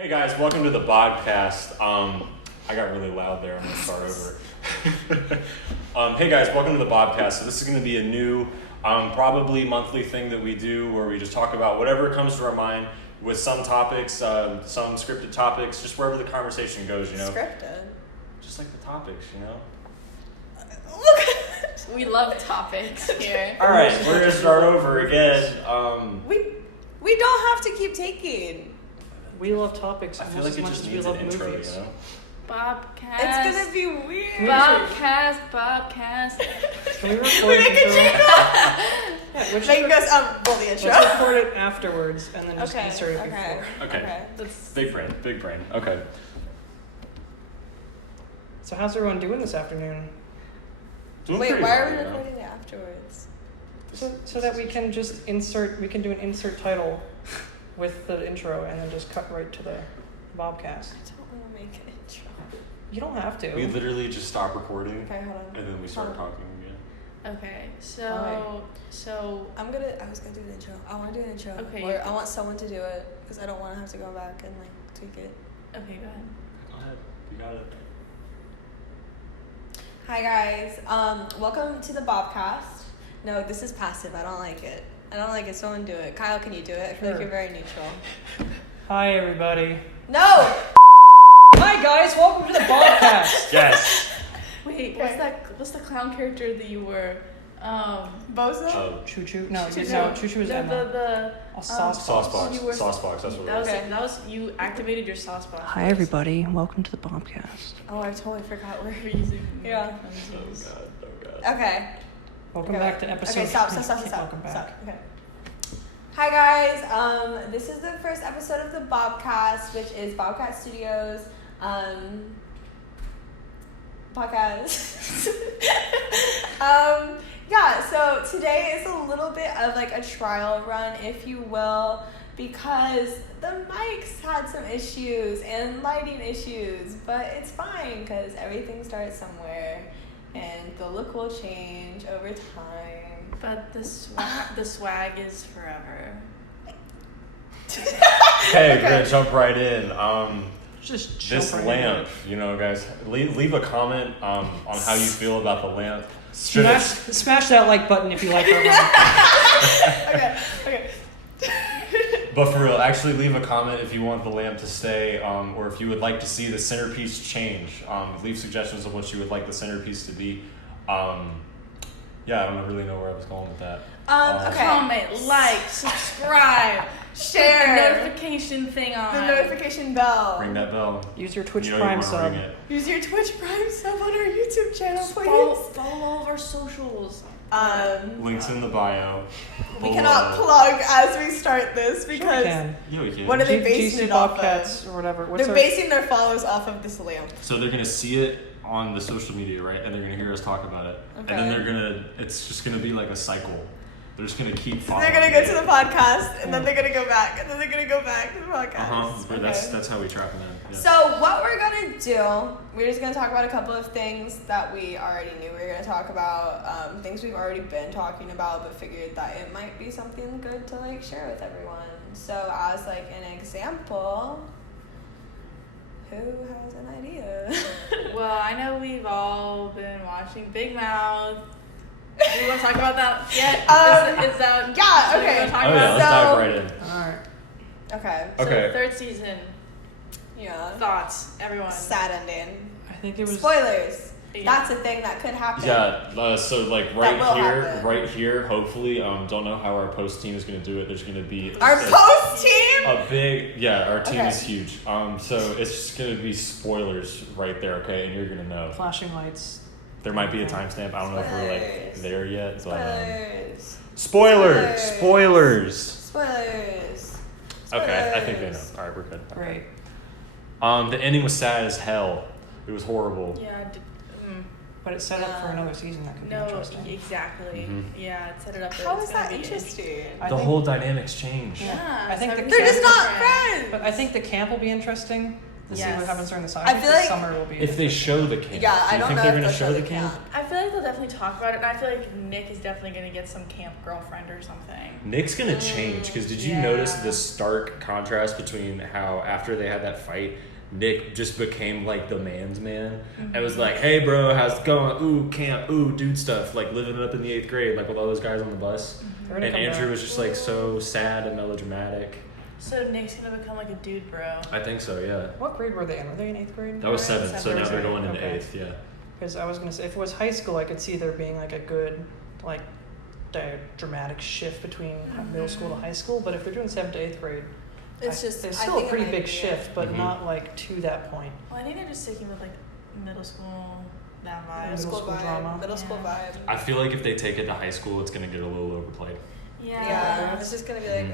Hey guys, welcome to the Bobcast. I got really loud there. I'm gonna start over. Hey guys, welcome to the Bobcast. So this is gonna be a new, probably monthly thing that we do where we just talk about whatever comes to our mind with some topics, some scripted topics, just wherever the conversation goes, you know. Scripted. Just like the topics, you know. We love topics here. All right, we're gonna start over again. We don't have to keep taking. We love topics I feel almost like it as much just as we needs love an intro, movies. you know. Bobcast. It's gonna be weird. Bobcast. Can we record We make a intro? jingle. Yeah, which Make us the intro. let's record it afterwards and then just Okay. insert it Okay. before. Okay. That's Big brain. Okay. So how's everyone doing this afternoon? Doing Wait, pretty why are well, we you know? recording it afterwards? So that we can just we can do an insert title with the intro and then just cut right to the Bobcast. I don't want to make an intro. You don't have to. We literally just stop recording Okay, hold on. and then we start Hold on. talking again. okay. Alright. So I was gonna do the intro. I want to do an intro. Okay. Or I want someone to do it because I don't want to have to go back and like tweak it. okay, go ahead. Go ahead. You got it. Hi guys. Welcome to the Bobcast. No, this is passive. I don't like it. Someone do it. Kyle, can you do it? I feel like Sure. you're very neutral. Hi everybody. No. Hi guys, welcome to the Bobcast. Yes. Wait, Okay. what's the clown character that you were? Bozo. Oh. Choo Choo. No, Choo-choo. Choo Choo was the Emma. A sauce Sauce box. box. You were- Sauce box. That's what it was. that was you activated your sauce box. Hi everybody, welcome to the Bobcast. Oh, I totally forgot where We're using Yeah. Oh god. Okay. Welcome Okay. back to episode. Okay, stop. Welcome back. Stop. Okay. Hi guys. This is the first episode of the Bobcast, which is Bobcat Studios. Podcast. Yeah. So today is a little bit of like a trial run, if you will, because the mics had some issues and lighting issues, but it's fine because everything starts somewhere, and the look will change over time. But the swag is forever. Hey, we're gonna jump right in. Just jump This right lamp, into it. you know, guys, leave a comment on how you feel about the lamp. Should it- Smash that like button if you like our one. Okay. But for real, actually leave a comment if you want the lamp to stay, or if you would like to see the centerpiece change. Leave suggestions of what you would like the centerpiece to be. Yeah, I don't really know where I was going with that. Okay. Comment, like, subscribe, Share. put the notification thing on. The notification bell. Ring that bell. Use your Twitch You know you Prime wanna sub. ring it. Use your Twitch Prime sub on our YouTube channel, Follow please. all of our socials. Links in the bio. We cannot plug as we start this Sure we because can. Yeah, we can. What are they basing GC it off Bobcats of? or whatever. What's They're our- basing their follows off of this lamp. So they're gonna see it on the social media, right? And they're gonna hear us talk about it. Okay. And then it's just gonna be like a cycle. They're just gonna keep So following. they're gonna go to the podcast, and then they're gonna go back, and then they're gonna go back to the podcast. But that's how we track them in. Yeah. So what we're gonna do, we're just gonna talk about a couple of things that we already knew we were gonna talk about, things we've already been talking about, but figured that it might be something good to like share with everyone. So as like an example, who has an idea? Well, I know we've all been watching Big Mouth. Do you want to talk about that yet? Is that yeah, should we okay. go talk Oh about yeah, let's that? dive right in. Alright. Okay. So Okay. third season Yeah. thoughts, everyone. Sad ending. I think it was. Spoilers. Yeah. That's a thing that could happen. Yeah, so like That will happen. right here, hopefully, don't know how our post team is gonna do it. There's gonna be Our post team. a big, our team Okay. is huge. So it's just gonna be spoilers right there, okay? And you're gonna know. Flashing lights. There might be a timestamp. I don't know if we're like Spoilers. there yet, but Spoilers. spoilers. Spoilers. Okay, I think they know. Spoilers. All right, we're good. Great. The ending was sad as hell. It was horrible. Yeah. But it set up for another season that could be No, interesting. exactly. Mhm. Yeah, it set it up. How it's is gonna that be interesting? I The think- whole dynamics changed. Yeah, I think so the- They're just not different. friends. But I think the camp will be interesting. to see what happens during the summer. I feel like summer will be. If they show the camp, Yeah, I do you don't think know they're if gonna they'll show the camp? I feel like they'll definitely talk about it, and I feel like Nick is definitely gonna get some camp girlfriend or something. Nick's gonna change because did you notice the stark contrast between how after they had that fight, Nick just became like the man's man and was like, "Hey, bro, how's it going? Ooh, camp. Ooh, dude stuff. Like living it up in the 8th grade, like with all those guys on the bus." And Andrew was just like so sad and melodramatic. So Nick's gonna become like a dude bro. I think so, yeah. What grade were they in? Were they in 8th grade? That was 7th, so now they're going into Okay. 8th, yeah. Because I was gonna say, if it was high school, I could see there being like a good, like, dramatic shift between middle school to high school. But if they're doing 7th to 8th grade, It's just there's I still think a it pretty might big be, shift, but Mhm. not like to that point. Well, I think they're just sticking with like middle school, that vibe. Middle school vibe. drama. Middle school Yeah. vibe. I feel like if they take it to high school, it's gonna get a little overplayed. Yeah, it's just gonna be like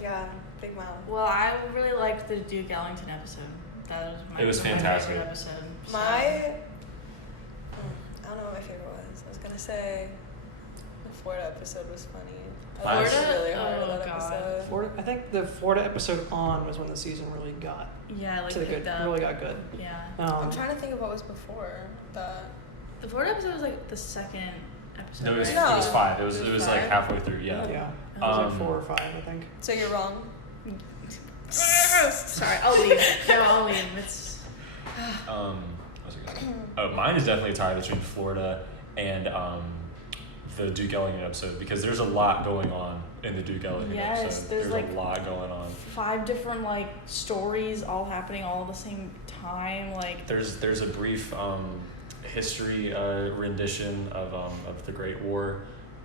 yeah, Big Mouth. Well, I really liked the Duke Ellington episode. That was my It was favorite fantastic. episode. So. I don't know what my favorite was. I was gonna say the Florida episode was funny. I laughed Florida? really hard Oh, that God. episode. I think the Florida episode on was when the season really got Yeah, like to the picked good, up. really got good. Yeah. I'm trying to think of what was before that. The Florida episode was like the second episode. No, it was, right? No. it was 5. It was It was like five? halfway through, yeah. Yeah, it was like Um, 4 or 5, I think. So you're wrong. Sorry, I'll leave. No, I'll leave. It's What was it gonna say? Mine is definitely a tie between Florida and the Duke Ellington episode because there's a lot going on in the Duke Ellington Yes, episode. there's, like, a lot going on. 5 different like stories all happening all at the same time. Like There's a brief history rendition of the Great War,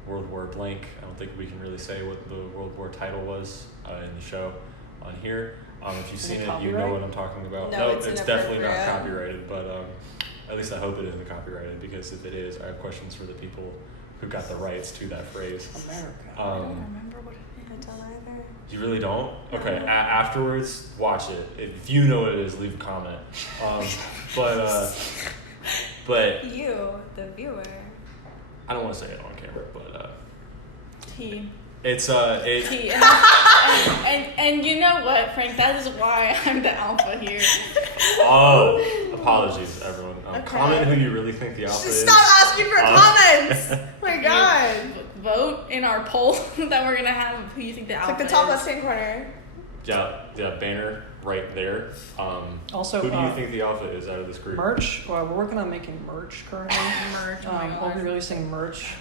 World War blank. I don't think we can really say what the World War title was in the show on here. If you've seen it it, you copyright? know what I'm talking about. No, it's it's definitely not inappropriate. copyrighted, but at least I hope it isn't copyrighted because if it is, I have questions for the people who got the rights to that phrase. America. I don't remember what it I is. don't either. You really don't? Okay, afterwards, watch it. If you know what it is, leave a comment. But You, the viewer. I don't want to say it on camera, but T. it's T. And you know what, Frank? That is why I'm the alpha here. Oh, apologies, everyone. Okay. Comment who you really think the alpha is. Stop asking for comments! Oh my god. Vote in our poll that we're gonna have of who you think the alpha Click the top is. left hand corner. Yeah, banner right there. Also, who do you think the alpha is out of this group? merch. Well, we're working on making merch currently. Merch. Oh my We'll be God. releasing merch.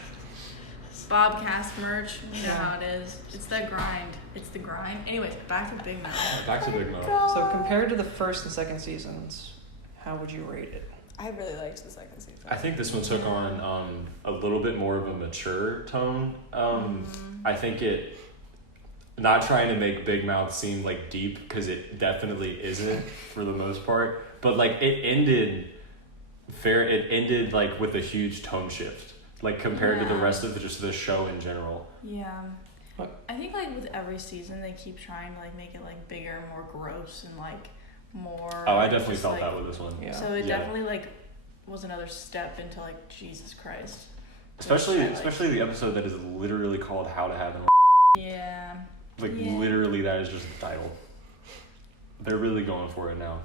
Bobcast merch. You know Yeah. how it is. It's the grind. It's the grind. Anyways, back to Big Mouth. Back to Big Mouth. So compared to the first and second seasons, how would you rate it? I really liked the second season. I think this one took on a little bit more of a mature tone. I think it, not trying to make Big Mouth seem like deep because it definitely isn't for the most part, but like it ended like with a huge tone shift, like compared to the Yeah. rest of just the show in general. Yeah. What? I think like with every season they keep trying to like make it like bigger, more gross, and like more. Oh, I definitely just, felt like, that with this one. Yeah. So it Yeah. definitely like was another step into like Jesus Christ. Especially Which I like. the episode that is literally called How to Have an Yeah. Like Yeah. literally that is just the title. They're really going for it now.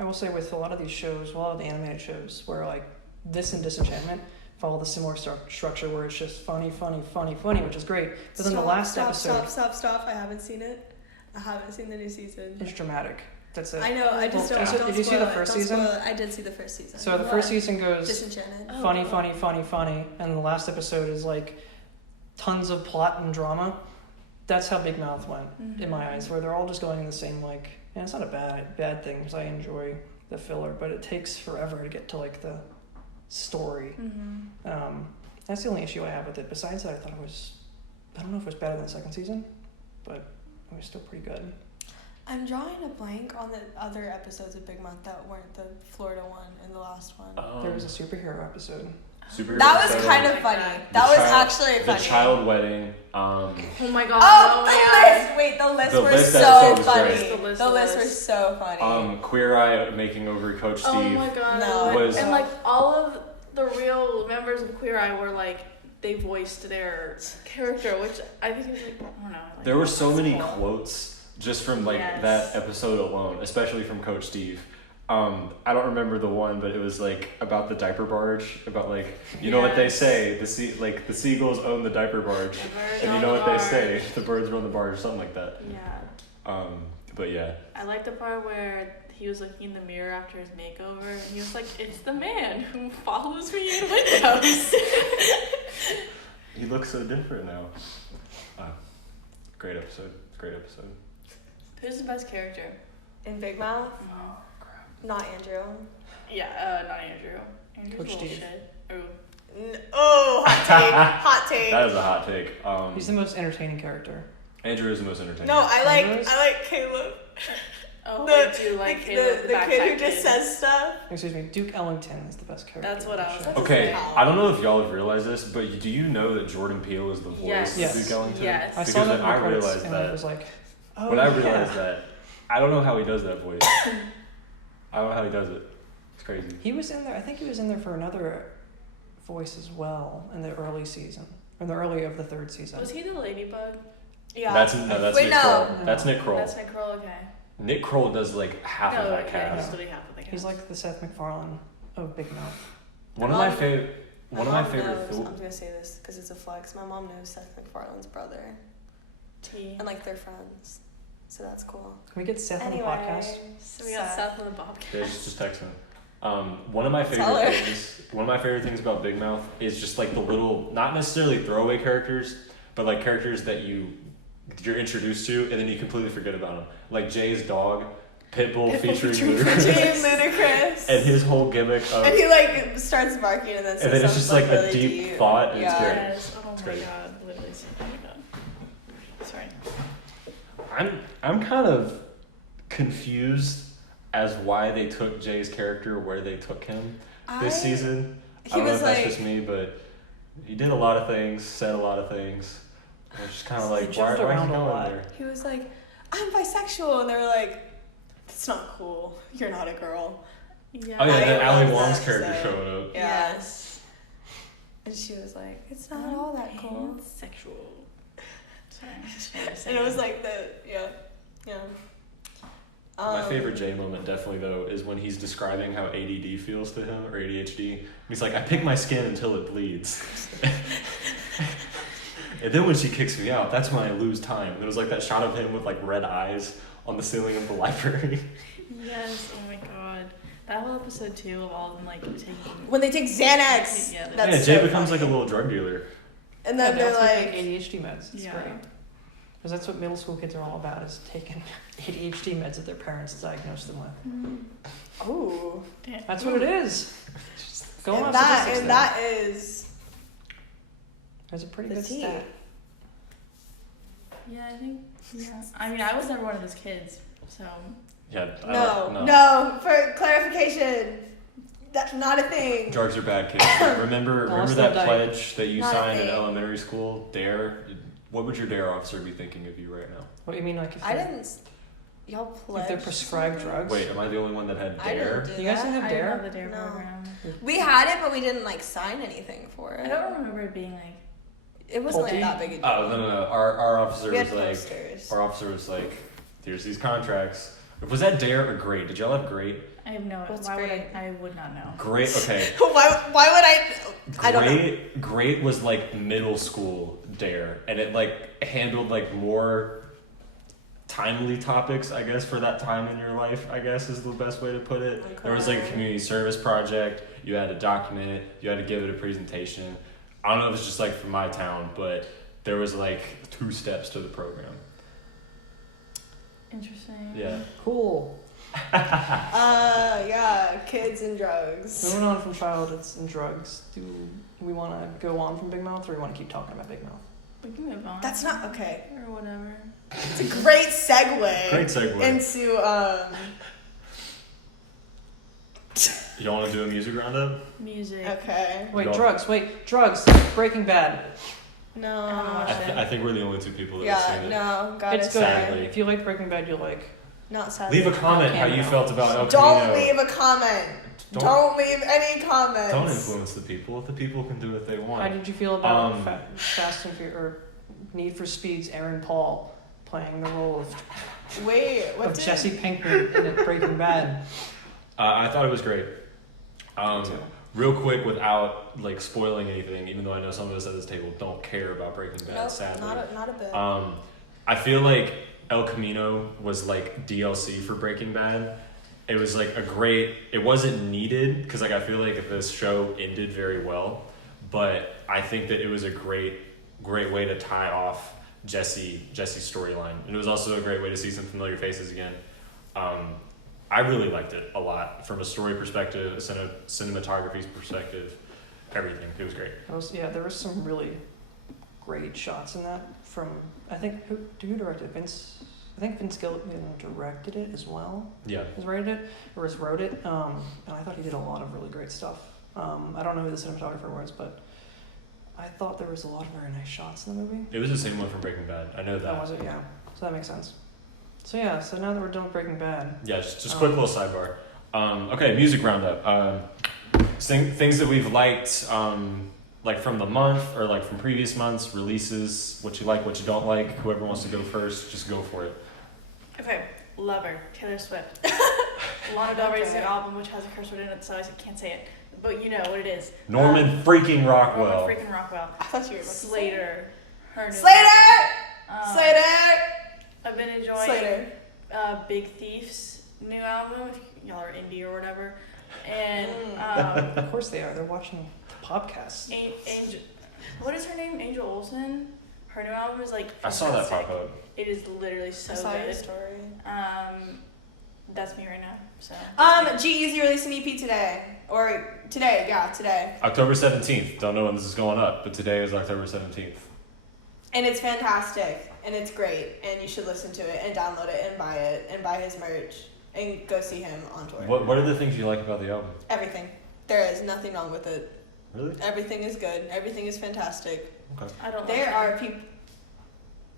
I will say with a lot of these shows, a lot of the animated shows, where like this and Disenchantment follow the similar structure where it's just funny, which is great. But then the last episode Stop. I haven't seen it. I haven't seen the new season. is dramatic. That's it. I know, I just Well, don't. did you see spoil the it, first don't season? spoil it. I did see the first season. So the first season goes Disenchanted. Oh. funny, and the last episode is like tons of plot and drama. That's how Big Mouth went in my eyes, where they're all just going in the same like. And it's not a bad thing because I enjoy the filler, but it takes forever to get to like the story. That's the only issue I have with it. Besides that, I don't know if it was better than the second season, but it was still pretty good. I'm drawing a blank on the other episodes of Big Mouth that weren't the Florida one and the last one. There was a superhero episode. Superhero That was episode, kind of funny. That was actually the funny. child wedding. Oh my god. Oh, no, the yeah. list! Wait, the list The were list so episode was funny. great. The list was so funny. Queer Eye making over Coach Steve. Oh my god. No. Was- And like all of the real members of Queer Eye were like they voiced their character, which I think it was like I don't know. Like, There were so many cool. quotes just from like that episode alone, especially from Coach Steve. I don't remember the one, but it was like about the diaper barge, about like, you know what they say, the seagulls own the diaper barge, and you know what they say, the birds run the barge, or something like that. Yeah. But yeah. I like the part where he was looking in the mirror after his makeover, and he was like, "It's the man who follows me in windows." He looks so different now. Great episode. Great episode. Who's the best character? In Big Mouth? Not Andrew. Yeah, not Andrew. Andrew's Coach Steve. shit. Ooh. Oh, hot take. Hot take. That is a hot take. He's the most entertaining character. Andrew is the most entertaining. No, I like Caleb. Oh, I do like Caleb, the kid who just says stuff. Excuse me, Duke Ellington is the best character. That's what I was saying. Okay, I don't know if y'all have realized this, but do you know that Jordan Peele is the voice Yes. of Duke Ellington? Yes. I Because saw that when in I the credits, realized and that, I was like, oh, when I realized that, I don't know how he does that voice. I don't know how he does it. It's crazy. He was in there. I think he was in there for another voice as well in the early season, or the early of the third season. Was he the ladybug? Yeah. That's Wait, Nick no. Kroll. No. That's Nick Kroll. That's Nick Kroll, okay. Nick Kroll does like half of that Yeah, cast. he's doing half of the cast. He's like the Seth MacFarlane of Big Mouth. One of my favorite. I'm gonna say this because it's a flex. My mom knows Seth MacFarlane's brother, and like they're friends, so that's cool. Can we get Seth Anyway, on the podcast? So we got Seth on the Bobcast. Yeah, just text him. One of my favorite things about Big Mouth is just like the little, not necessarily throwaway characters, but like characters that you're introduced to and then you completely forget about them. Like Jay's dog, Pitbull featuring Ludacris. Jay and Ludacris. And his whole gimmick of, and he like starts barking and then says it's just like really a deep thought and it's great. Yes. Oh It's my great. god, literally so good. Sorry. I'm kind of confused as why they took Jay's character where they took him this season. I don't know if that's just me, but he did a lot of things, said a lot of things. I was just kind of like, why is he going there? He was like, I'm bisexual, and they were like, it's not cool. You're not a girl. Yeah. Oh yeah, then Ali love Wong's that character episode. showed up. Yeah. Yes. And she was like, it's not all that cool. Sexual. Sorry. And it was like yeah. My favorite Jay moment definitely though is when he's describing how ADD feels to him, or ADHD. He's like, I pick my skin until it bleeds. And then when she kicks me out, that's when I lose time. And it was like that shot of him with like red eyes on the ceiling of the library. Yes, oh my god. That whole episode too of all of them like taking When they take Xanax. Yeah, that's Jay so becomes funny. like a little drug dealer. And then they're like, ADHD meds. It's Yeah. great. Because that's what middle school kids are all about, is taking ADHD meds that their parents diagnosed them with. ooh. Damn. That's what it is. Go on And statistics there. that is That's a pretty the good tea. stat. Yeah, I think. Yeah. I mean, I was never one of those kids, so. Yeah. No. For clarification, that's not a thing. Drugs are bad, kids. Remember Lost that their diet. pledge that you Not a signed in thing. elementary school? DARE. What would your DARE officer be thinking of you right now? What do you mean, like if I they're, didn't. Y'all pledged. if they're prescribed drugs? Wait, am I the only one that had I DARE? didn't do You guys that. didn't have I didn't DARE? have the DARE No. program. We had it, but we didn't like sign anything for it. I don't remember it being like. It wasn't like Pulpy? that big a deal. Oh no! Our officer We was had like, posters. our officer was like, here's these contracts. Was that DARE or GRADE? Did y'all have GRADE? I have no. What's why would great? I would not know. GRADE. Okay. why would I don't know. GRADE was like middle school DARE, and it like handled like more timely topics, I guess, for that time in your life, I guess is the best way to put it. Okay. There was like a community service project. You had to document it. You had to give it a presentation. I don't know if it's just like for my town, but there was like 2 steps to the program. Interesting. Yeah. Cool. Yeah, kids and drugs. Moving on from childhoods and drugs, do we want to go on from Big Mouth, or we want to keep talking about Big Mouth? We can move on. That's not okay. Or whatever. It's a great segue. Great segue. Into You don't want to do a music roundup? Music. Okay. Wait, Go. drugs. Breaking Bad. No. I think we're the only 2 people that have Yeah. seen it. No. Got It's it. good. Sadly. If you like Breaking Bad, you'll like. Not sadly. Leave a comment how you Cameo. felt about El Don't Camino. leave a comment. Don't leave any comments. Don't influence the people. The people can do what they want. How did you feel about Fast and Furious or Need for Speed's Aaron Paul playing the role of Jesse Pinkman in Breaking Bad. I thought it was great. Me too. Real quick, without like spoiling anything, even though I know some of us at this table don't care about Breaking Bad, Nope, sadly. not a bit. I feel like El Camino was like DLC for Breaking Bad. It was like it wasn't needed because like I feel like this show ended very well, but I think that it was a great way to tie off Jesse's storyline, and it was also a great way to see some familiar faces again. I really liked it a lot from a story perspective, a cinematography perspective, everything. It was great. There was some really great shots in that from, I think, who directed it? I think Vince Gilligan directed it as well. Yeah. Wrote it. And I thought he did a lot of really great stuff. I don't know who the cinematographer was, but I thought there was a lot of very nice shots in the movie. It was the same one from Breaking Bad. I know that. That was it, yeah. So that makes sense. So now that we're done with Breaking Bad. Yeah, just quick little sidebar. Okay, music roundup. Things that we've liked, like from the month or like from previous months, releases, what you like, what you don't like. Whoever wants to go first, just go for it. Okay, Lover, Taylor Swift. Lana Del Rey's new album, which has a curse word in it, so I can't say it. But you know what it is. Norman freaking Rockwell. Norman freaking Rockwell. I thought you were Slater. Her new Slater! Slater! I've been enjoying Slater. Big Thief's new album, if y'all are indie or whatever. And of course they are. They're watching the Bobcast. Angel, what is her name? Angel Olsen. Her new album is like I saw that pop up. It is literally so good. I saw your story. That's me right now. So. G-Eazy released an EP today. Today. October 17th. Don't know when this is going up, but today is October 17th. And it's fantastic, and it's great, and you should listen to it, and download it, and buy his merch, and go see him on tour. What are the things you like about the album? Everything. There is nothing wrong with it. Really? Everything is good. Everything is fantastic. Okay. I don't. There are people.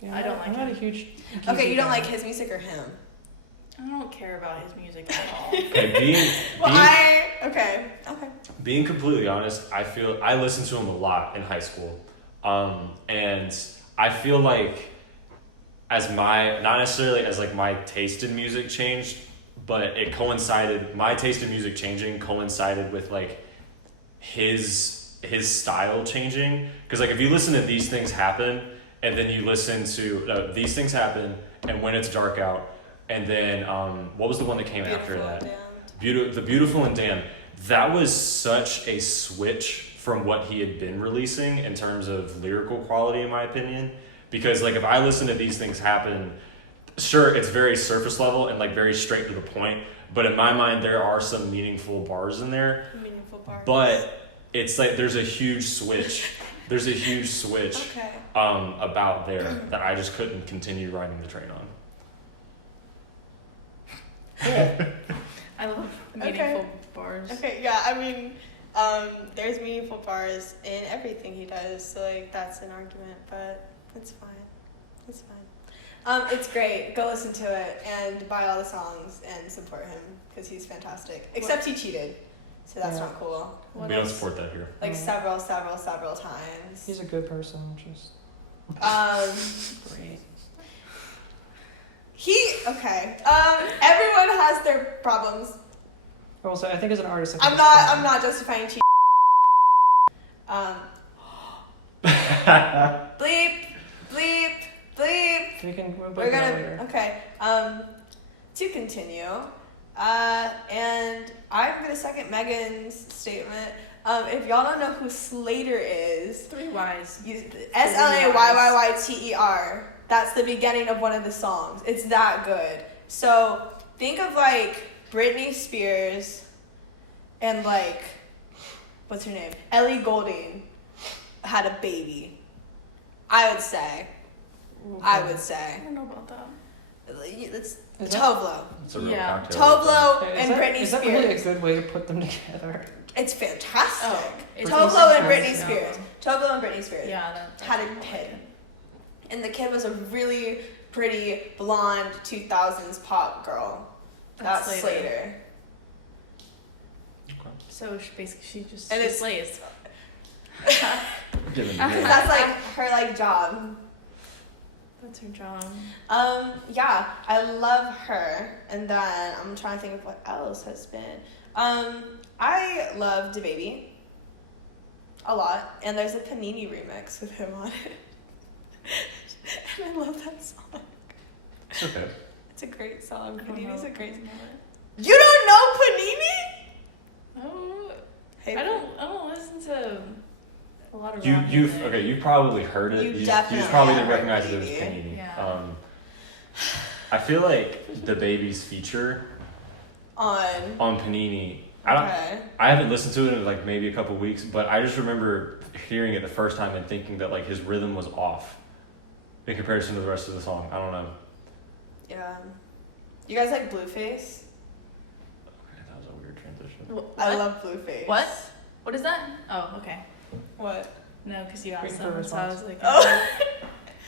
Yeah, I don't like I'm not him. a huge. Okay, you don't like his music or him? I don't care about his music at all. Okay, Okay. being completely honest, I listened to him a lot in high school, and I feel like not necessarily as like my taste in music changed, but it coincided. My taste in music changing coincided with like his style changing. Because like if you listen to These Things Happen, and then you listen to These Things Happen, and When It's Dark Out, and then what was the one that came after that? The Beautiful and Damned. That was such a switch from what he had been releasing in terms of lyrical quality, in my opinion. Because like if I listen to These Things Happen, sure, it's very surface level and like very straight to the point, but in my mind there are some meaningful bars in there. But it's like there's a huge switch. Okay. About there that I just couldn't continue riding the train on. I love meaningful bars. Okay, yeah, I mean, there's meaningful bars in everything he does, so like that's an argument, but it's fine. It's great. Go listen to it and buy all the songs and support him because he's fantastic. Except he cheated, so that's not cool. We don't support that here. Like several times. He's a good person, just great. Everyone has their problems. Also, I think as an artist, I'm not justifying cheating. Bleep. We're gonna later. Okay. To continue, and I'm gonna second Megan's statement. If y'all don't know who Slater is, 3 Ys. SLAYYYTER. That's the beginning of one of the songs. It's that good. So think of like Britney Spears and like, what's her name? Ellie Goulding had a baby. I would say. I don't know about that. It's Tovlo. It's a real Yeah. cocktail. Tovlo and Britney Is that Spears. really a good way to put them together? It's fantastic. Oh, it's Tovlo and fantastic. Britney Spears. Tovlo and Britney Spears. Yeah, had a kid. And the kid was a really pretty blonde 2000s pop girl. That's Slater. Okay. So basically she just And it's slays. Given the That's like her like job. That's her job. Yeah, I love her. And then I'm trying to think of what else has been. I love DaBaby a lot, and there's a Panini remix with him on it. And I love that song. It's okay. It's a great song. I don't Panini's know. a great. I don't know it. You don't know Panini? Oh, Hey, I don't listen to a lot of You rock you've music. okay. You probably heard it. You You definitely just probably have didn't heard recognize it was Panini. Panini. Yeah. I feel like DaBaby's feature On. Panini. Okay. I haven't listened to it in like maybe a couple weeks, but I just remember hearing it the first time and thinking that like his rhythm was off in comparison to the rest of the song. I don't know. Yeah. You guys like Blueface? Okay, that was a weird transition. What? I love Blueface. What? What is that? Oh, okay. What? No, because you Waiting asked for a them, so I response. was like, Oh.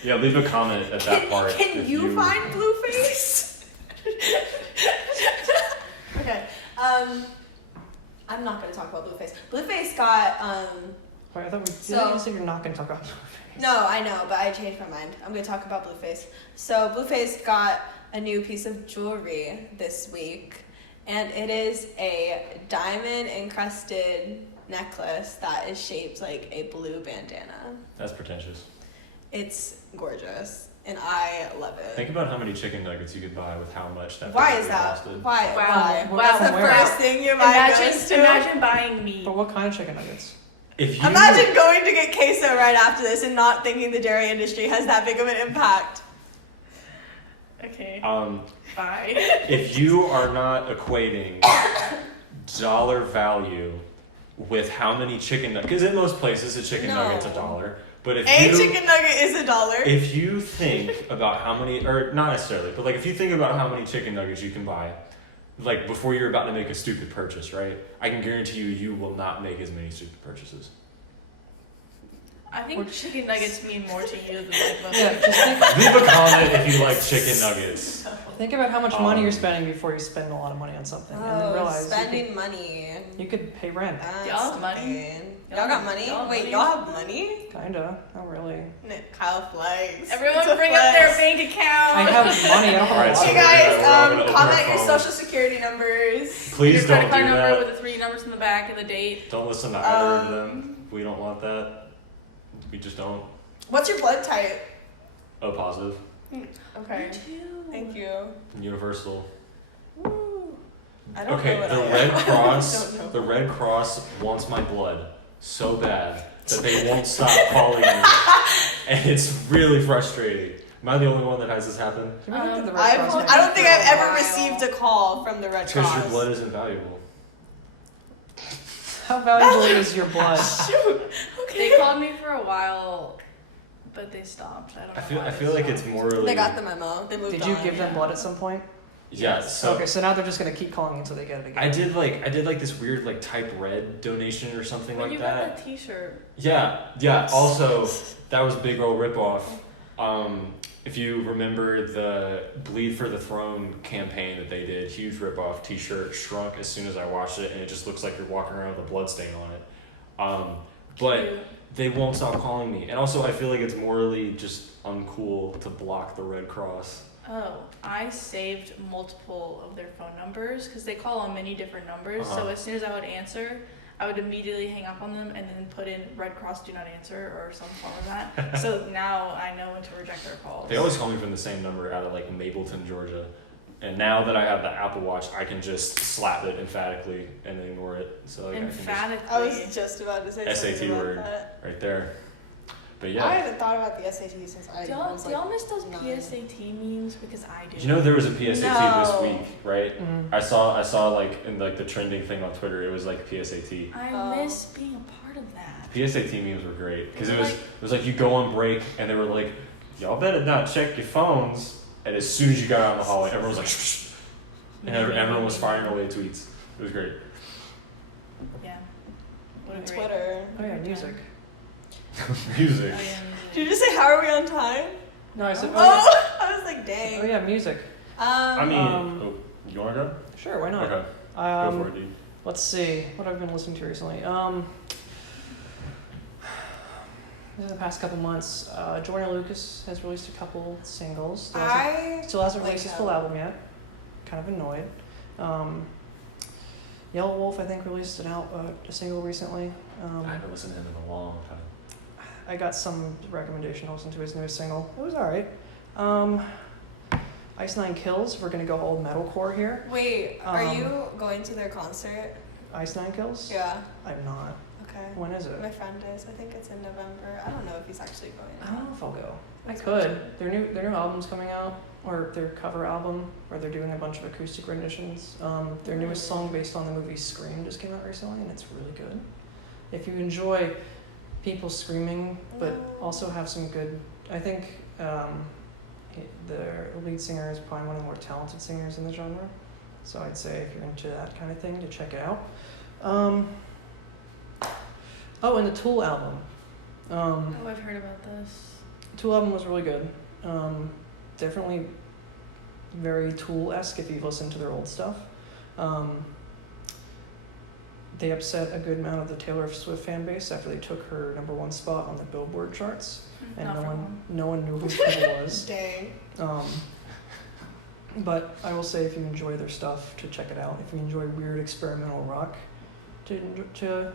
Yeah, leave a comment at that part. Can if you find Blueface? Okay. I'm not gonna talk about Blueface. Blueface got Wait, I thought So- you said you're not going to talk about Blueface. No, I know, but I changed my mind. I'm gonna talk about Blueface. So Blueface got a new piece of jewelry this week, and it is a diamond encrusted necklace that is shaped like a blue bandana. That's pretentious. It's gorgeous, and I love it. Think about how many chicken nuggets you could buy with how much that. Why thing is that? costed. Why? Wow. Why? Wow. That's the Where? first thing your mind goes to. Imagine buying meat. But what kind of chicken nuggets? If you Imagine going to get queso right after this and not thinking the dairy industry has that big of an impact. Okay. Bye. if you are not equating dollar value with how many chicken nuggets, because in most places a chicken No. nugget's $1. But if A you chicken nugget is $1. if you think about how many, or not necessarily, but like if you think about how many chicken nuggets you can buy, like before you're about to make a stupid purchase, right? I can guarantee you will not make as many stupid purchases. I think chicken nuggets mean more to you than like most Yeah, people. just think, Leave a comment if you like chicken nuggets. think about how much money you're spending before you spend a lot of money on something, and then realize spending money. you could pay rent. That's Y'all have money? stupid. Y'all got money? Y'all have Wait, money? y'all have money? Kinda, not really. Kyle flex. Everyone It's a bring up their flex. bank account. I have money. I don't Alright, have so a Hey lot. guys, we're all gonna open comment our your phones. social security numbers. Please Your credit don't card do number that. with the 3 numbers in the back and the date. Don't listen to either of them. We don't want that. We just don't. What's your blood type? O positive. Okay. Me too. Thank you. Universal. Woo. I don't Okay, know what the I am. Red I Cross. don't know. The Red Cross wants my blood so bad that they won't stop calling me, and it's really frustrating. Am I the only one that has this happen? Can we look at the Red I Cross don't next? think I've ever Wow. received a call from the Red Because Cross. your blood isn't valuable. How valuable is your blood? Shoot. Okay. They called me for a while, but they stopped. I don't know. I why feel they like it's stopped. morally. They got the memo. They moved Did on. you give them yeah. blood at some point? Yeah. So Okay, so now they're just gonna keep calling until they get it again. I did like this weird like type red donation or something When like you that. got that T-shirt. Yeah. Also, that was big ol' ripoff. If you remember the Bleed for the Throne campaign that they did, huge ripoff. T-shirt shrunk as soon as I watched it, and it just looks like you're walking around with a blood stain on it. But Cute. they won't stop calling me, and also I feel like it's morally just uncool to block the Red Cross. Oh, I saved multiple of their phone numbers because they call on many different numbers. So Uh-huh. as soon as I would answer, I would immediately hang up on them and then put in Red Cross do not answer or some form of that. So now I know when to reject their calls. They always call me from the same number out of like Mapleton, Georgia. And now that I have the Apple Watch, I can just slap it emphatically and ignore it. So like, I can Emphatically. I was just about to say SAT something about word. that. just right there. But I yeah, haven't thought about the SAT since I Do y'all, was do like y'all miss those 9. PSAT memes? Because I do. you know there was a PSAT this No. week, right? Mhm. I saw like in like the trending thing on Twitter, it was like PSAT. I miss being a part of that. PSAT memes were great because They it were was it was like you go on break and they were like, y'all better not check your phones. And as soon as you got out in the hallway, everyone was like, shh, and everyone was firing away tweets. It was great. Yeah. What a great. Twitter. Oh yeah, music. Music. Oh, yeah, Did you just say how are we on time? No, I said. Oh, Oh, I was like, dang. yeah. Oh yeah, music. I mean, Um, you wanna go? Sure, why not? Okay, go for it, Um, dude. let's see what I've been listening to recently. in the past couple months, Joyner Lucas has released a couple singles. I Still hasn't like released his him. full album yet. Kind of annoyed. Yellow Wolf, I think, released a single recently. I haven't listened to him in a long time. I got some recommendation to listen to his newest single. It was alright. Ice Nine Kills, we're gonna go old metalcore here. Wait, are you going to their concert? Ice Nine Kills? Yeah. I'm not. Okay. When is it? My friend is. I think it's in November. I don't know if he's actually going. I don't know if I'll go. I could. Their new album's coming out, or their cover album, or they're doing a bunch of acoustic renditions. Their newest song based on the movie Scream just came out recently, and it's really good. If you enjoy people screaming, but also have some good, I think the lead singer is probably one of the more talented singers in the genre. So I'd say if you're into that kind of thing, to check it out. Oh, and the Tool album. I've heard about this. Tool album was really good. Definitely very Tool-esque if you've listened to their old stuff. They upset a good amount of the Taylor Swift fan base after they took her #1 spot on the Billboard charts, and no one knew who she was. Dang. But I will say, if you enjoy their stuff, to check it out. If you enjoy weird experimental rock, to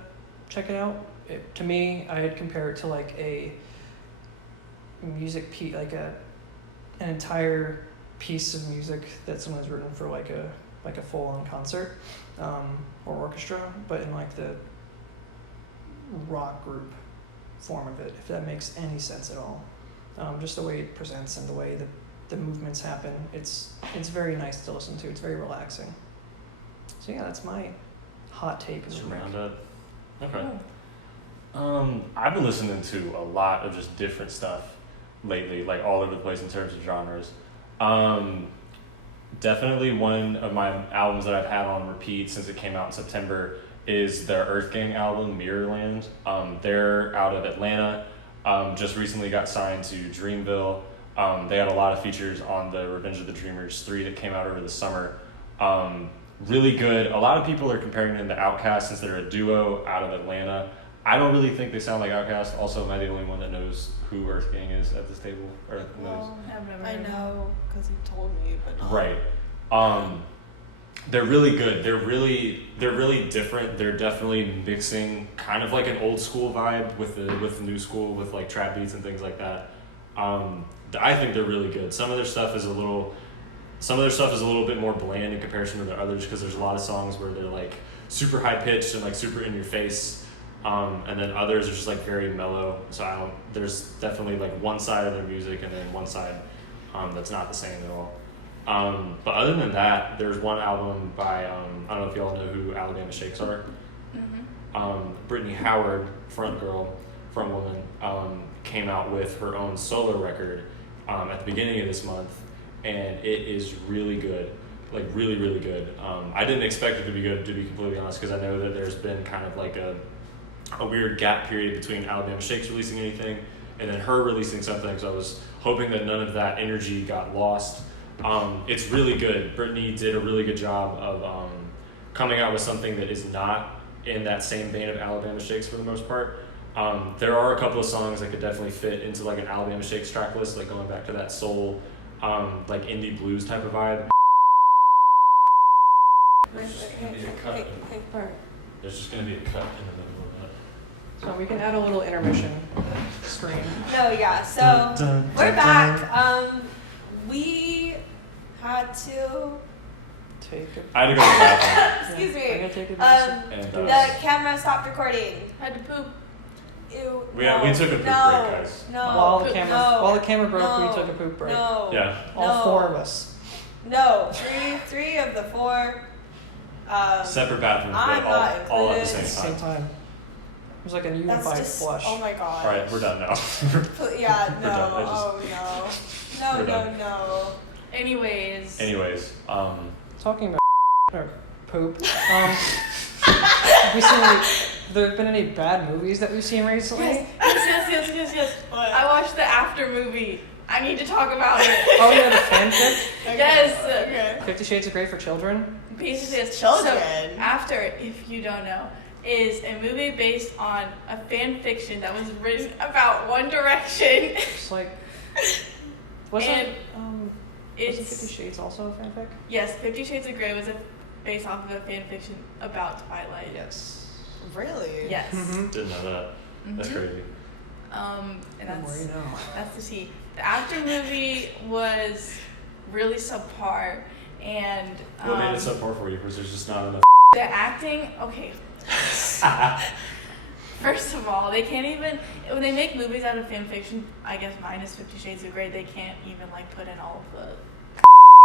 check it out. To me, I'd compare it to like a music piece, like an entire piece of music that someone's written for like a full-on concert or orchestra, but in like the rock group form of it, if that makes any sense at all. Just the way it presents and the way the movements happen, it's very nice to listen to. It's very relaxing. So yeah, that's my hot take. Just round up. Okay. I've been listening to a lot of just different stuff lately, like all over the place in terms of genres. Definitely one of my albums that I've had on repeat since it came out in September is their Earth Gang album, Mirrorland. They're out of Atlanta. Just recently got signed to Dreamville. They had a lot of features on the Revenge of the Dreamers 3 that came out over the summer. Really good. A lot of people are comparing them to Outkast since they're a duo out of Atlanta. I don't really think they sound like Outkast. Also, am I the only one that knows who Earth Gang is at this table? Or knows? Well, I've never I heard of know because you told me, but not. Right. They're really good. They're really different. They're definitely mixing kind of like an old school vibe with the new school, with like trap beats and things like that. I think they're really good. Some of their stuff is a little bit more bland in comparison to the others, because there's a lot of songs where they're like super high pitched and like super in your face. And then others are just like very mellow. So there's definitely like one side of their music and then one side that's not the same at all. But other than that, there's one album by I don't know if y'all know who Alabama Shakes are. Mm-hmm. Brittany Howard, front woman, came out with her own solo record at the beginning of this month, and it is really good, like really, really good. I didn't expect it to be good, to be completely honest, because I know that there's been kind of like a weird gap period between Alabama Shakes releasing anything and then her releasing something, so I was hoping that none of that energy got lost. It's really good. Brittany did a really good job of coming out with something that is not in that same vein of Alabama Shakes for the most part. There are a couple of songs that could definitely fit into like an Alabama Shakes track list, like going back to that soul, like indie blues type of vibe. There's just gonna be a cut. There's just gonna be a cut in the middle of that. So we can add a little intermission screen. No, yeah. So we're back. We had to. I had to go to the bathroom. Excuse I'm me. gonna take a And, The camera stopped recording. I had to poop. Ew. we took a poop break, guys. No. while the No. camera broke, No. we took a poop break. No. Yeah. All No. 4 of us. No. Three of the 4. Separate bathrooms, I'm but not all at the included. same Same time. time. It was like a That's unified just. flush. Oh my god. All right, we're done now. Yeah. We're done. I No. just- Oh no. We're No. done. No. Anyways. Anyways, Talking about or poop. Have we seen there have been any bad movies that we've seen recently? Yes. What? I watched the After movie. I need to talk about it. Oh, yeah, the fanfic. Yes. Okay. 50 Shades of Grey for children. Pieces Children. So, After, if you don't know, is a movie based on a fan fiction that was written about One Direction. It's like, wasn't It's 50 Shades also a fanfic? Yes, 50 Shades of Grey was based off of a fan fiction about Twilight. Yes. Really? Yes. Mm-hmm. Didn't know that. That's crazy. And The more you know. that's the tea. The after movie was really subpar, and What made it subpar for you? Was there just not enough? the acting. Okay. First of all, they can't even when they make movies out of fan fiction. I guess minus 50 Shades of Grey, they can't even like put in all of the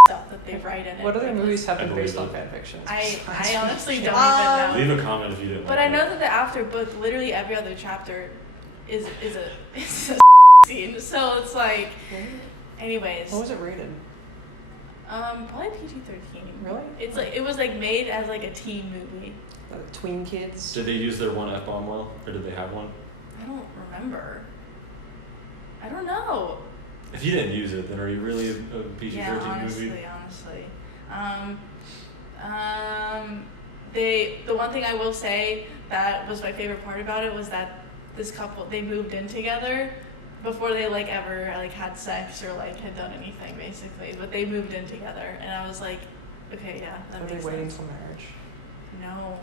stuff that they write in it. What other Because movies have I been based on believe it. fan fictions? I honestly don't Um, even know. Leave a comment if you didn't. But like I know it. that the after book, literally every other chapter is a scene. So it's like, anyways. What was it rated? Probably PG-13. Really? It's like it was like made as like a teen movie. Tween kids? Did they use their one F-bomb well, or did they have one? I don't remember. I don't know. If you didn't use it, then are you really a PG-13 Yeah, movie? honestly. The one thing I will say that was my favorite part about it was that this couple, they moved in together before they like ever like had sex or like had done anything basically, but they moved in together and I was like, okay, yeah, that Are they makes waiting sense. till marriage? No.